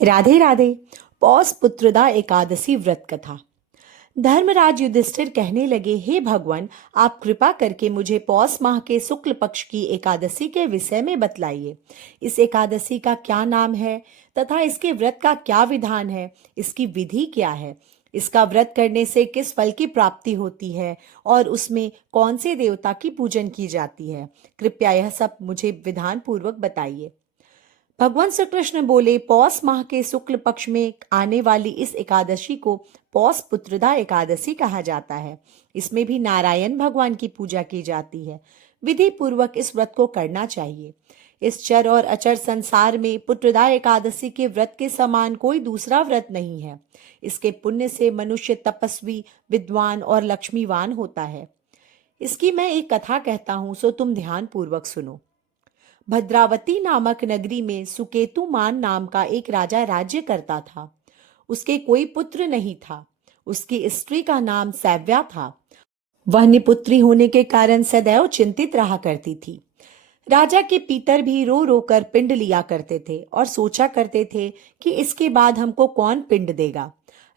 राधे राधे। पौष पुत्रदा एकादशी व्रत कथा। धर्मराज युधिष्ठिर कहने लगे, हे भगवान, आप कृपा करके मुझे पौष माह के शुक्ल पक्ष की एकादशी के विषय में बतलाइए। इस एकादशी का क्या नाम है तथा इसके व्रत का क्या विधान है, इसकी विधि क्या है, इसका व्रत करने से किस फल की प्राप्ति होती है और उसमें कौन से देवता की पूजन की जाती है। कृपया यह सब मुझे विधान पूर्वक बताइए। भगवान श्री कृष्ण बोले, पौष माह के शुक्ल पक्ष में आने वाली इस एकादशी को पौष पुत्रदा एकादशी कहा जाता है। इसमें भी नारायण भगवान की पूजा की जाती है। विधि पूर्वक इस व्रत को करना चाहिए। इस चर और अचर संसार में पुत्रदा एकादशी के व्रत के समान कोई दूसरा व्रत नहीं है। इसके पुण्य से मनुष्य तपस्वी, विद्वान और लक्ष्मीवान होता है। इसकी मैं एक कथा कहता हूं, सो तुम ध्यान पूर्वक सुनो। भद्रावती नामक नगरी में सुकेतुमान नाम का एक राजा राज्य करता था। उसके कोई पुत्र नहीं था। उसकी स्त्री का नाम सैव्या था। वह निपुत्री होने के कारण सदैव चिंतित रहा करती थी। राजा के पीतर भी रो रो कर पिंड लिया करते थे और सोचा करते थे कि इसके बाद हमको कौन पिंड देगा।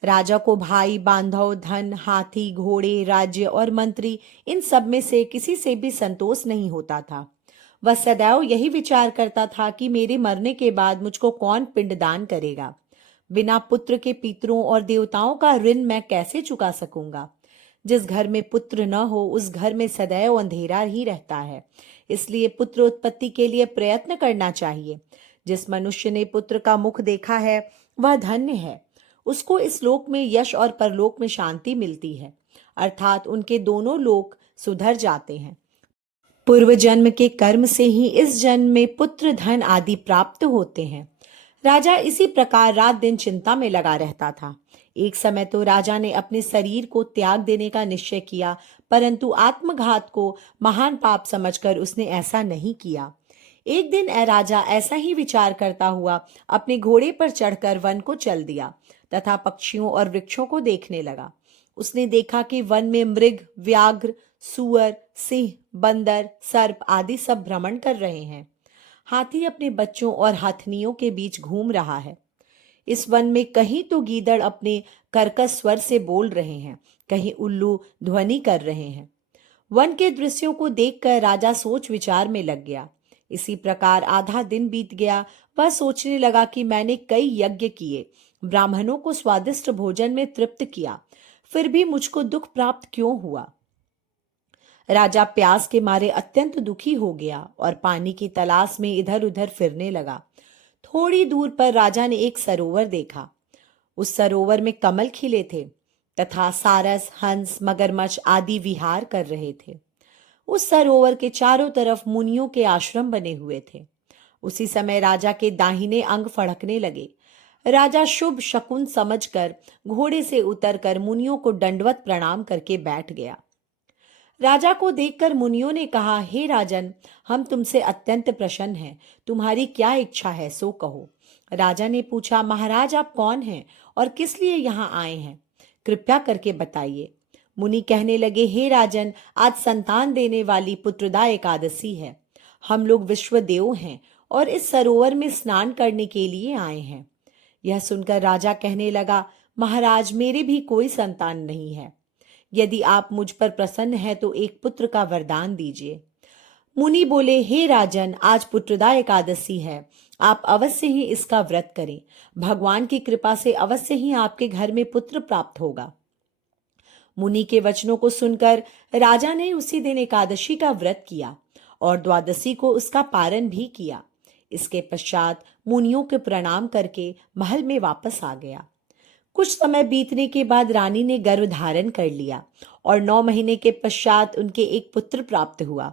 राजा को भाई, बांधव, धन, हाथी, घोड़े, राज्य और मंत्री, इन सब में से किसी से भी संतोष नहीं होता था। वह सदैव यही विचार करता था कि मेरे मरने के बाद मुझको कौन पिंडदान करेगा। बिना पुत्र के पितरों और देवताओं का ऋण मैं कैसे चुका सकूंगा। जिस घर में पुत्र न हो उस घर में सदैव अंधेरा ही रहता है। इसलिए पुत्र उत्पत्ति के लिए प्रयत्न करना चाहिए। जिस मनुष्य ने पुत्र का मुख देखा है वह धन्य है। उसको इस लोक में यश और परलोक में शांति मिलती है, अर्थात उनके दोनों लोक सुधर जाते हैं। पूर्व जन्म के कर्म से ही इस जन्म में पुत्र, धन आदि प्राप्त होते हैं। राजा इसी प्रकार रात दिन चिंता में लगा रहता था। एक समय तो राजा ने अपने शरीर को त्याग देने का निश्चय किया, परंतु आत्मघात को महान पाप समझकर उसने ऐसा नहीं किया। एक दिन राजा ऐसा ही विचार करता हुआ अपने घोड़े पर चढ़कर वन को चल दिया तथा पक्षियों और वृक्षों को देखने लगा। उसने देखा कि वन में मृग, व्याघ्र, सुअर, सिंह, बंदर, सर्प आदि सब भ्रमण कर रहे हैं। हाथी अपने बच्चों और हथनियों के बीच घूम रहा है। इस वन में कहीं तो गीदड़ अपने कर्कश स्वर से बोल रहे हैं, कहीं उल्लू ध्वनि कर रहे हैं। वन के दृश्यों को देखकर राजा सोच विचार में लग गया। इसी प्रकार आधा दिन बीत गया। वह सोचने लगा कि मैंने कई यज्ञ किए, ब्राह्मणों को स्वादिष्ट भोजन में तृप्त किया, फिर भी मुझको दुख प्राप्त क्यों हुआ। राजा प्यास के मारे अत्यंत दुखी हो गया और पानी की तलाश में इधर उधर फिरने लगा। थोड़ी दूर पर राजा ने एक सरोवर देखा। उस सरोवर में कमल खिले थे तथा सारस, हंस, मगरमच्छ आदि विहार कर रहे थे। उस सरोवर के चारों तरफ मुनियों के आश्रम बने हुए थे। उसी समय राजा के दाहिने अंग फड़कने लगे। राजा शुभ शकुन समझकर घोड़े से उतरकर मुनियों को दंडवत प्रणाम करके बैठ गया। राजा को देखकर मुनियों ने कहा, हे राजन, हम तुमसे अत्यंत प्रसन्न हैं। तुम्हारी क्या इच्छा है सो कहो। राजा ने पूछा, महाराज आप कौन हैं और किस लिए यहाँ आए हैं, कृपया करके बताइए। मुनि कहने लगे, हे राजन, आज संतान देने वाली पुत्रदा एकादशी है। हम लोग विश्वदेव हैं और इस सरोवर में स्नान करने के लिए आए हैं। यह सुनकर राजा कहने लगा, महाराज मेरे भी कोई संतान नहीं है। यदि आप मुझ पर प्रसन्न हैं तो एक पुत्र का वरदान दीजिए। मुनि बोले, हे राजन, आज पुत्रदा एकादशी है। आप अवश्य ही इसका व्रत करें। भगवान की कृपा से अवश्य ही आपके घर में पुत्र प्राप्त होगा। मुनि के वचनों को सुनकर राजा ने उसी दिन एकादशी का व्रत किया और द्वादशी को उसका पारण भी किया। इसके पश्चात मुनियों के प्रणाम करके महल में वापस आ गया। कुछ समय बीतने के बाद रानी ने गर्भ धारण कर लिया और 9 महीने के पश्चात उनके एक पुत्र प्राप्त हुआ।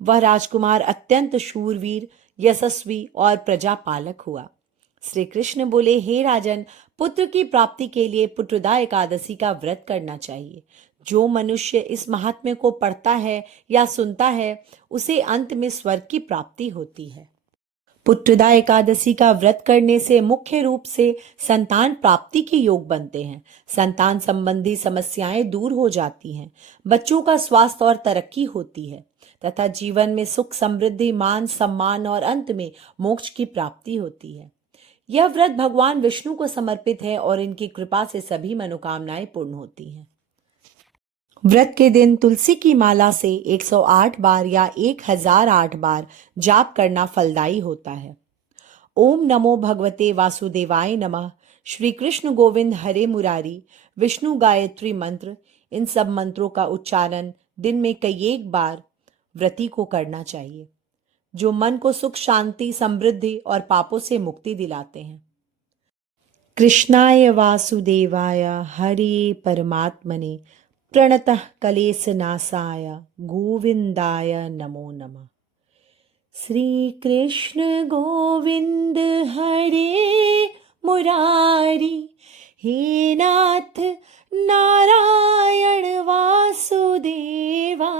वह राजकुमार अत्यंत शूरवीर, यशस्वी और प्रजापालक हुआ। श्री कृष्ण बोले, हे राजन, पुत्र की प्राप्ति के लिए पुत्रदा एकादशी का व्रत करना चाहिए। जो मनुष्य इस महात्म्य को पढ़ता है या सुनता है उसे अंत में स्वर्ग की प्राप्ति होती है। पुत्रदा एकादशी का व्रत करने से मुख्य रूप से संतान प्राप्ति के योग बनते हैं। संतान संबंधी समस्याएं दूर हो जाती हैं। बच्चों का स्वास्थ्य और तरक्की होती है तथा जीवन में सुख, समृद्धि, मान, सम्मान और अंत में मोक्ष की प्राप्ति होती है। यह व्रत भगवान विष्णु को समर्पित है और इनकी कृपा से सभी मनोकामनाएं पूर्ण होती हैं। व्रत के दिन तुलसी की माला से 108 बार या 1008 बार जाप करना फलदायी होता है। ओम नमो भगवते वासुदेवाय नमः, श्री कृष्ण गोविंद हरे मुरारी, विष्णु गायत्री मंत्र, इन सब मंत्रों का उच्चारण दिन में कई एक बार व्रती को करना चाहिए, जो मन को सुख, शांति, समृद्धि और पापों से मुक्ति दिलाते हैं। कृष्णाय वासुदेवाय हरे परमात्मने प्रणतः कलेशनाशाय गोविंदाय नमो नमः। श्री कृष्ण गोविंद हरे मुरारी, हे नाथ नारायण वासुदेवा,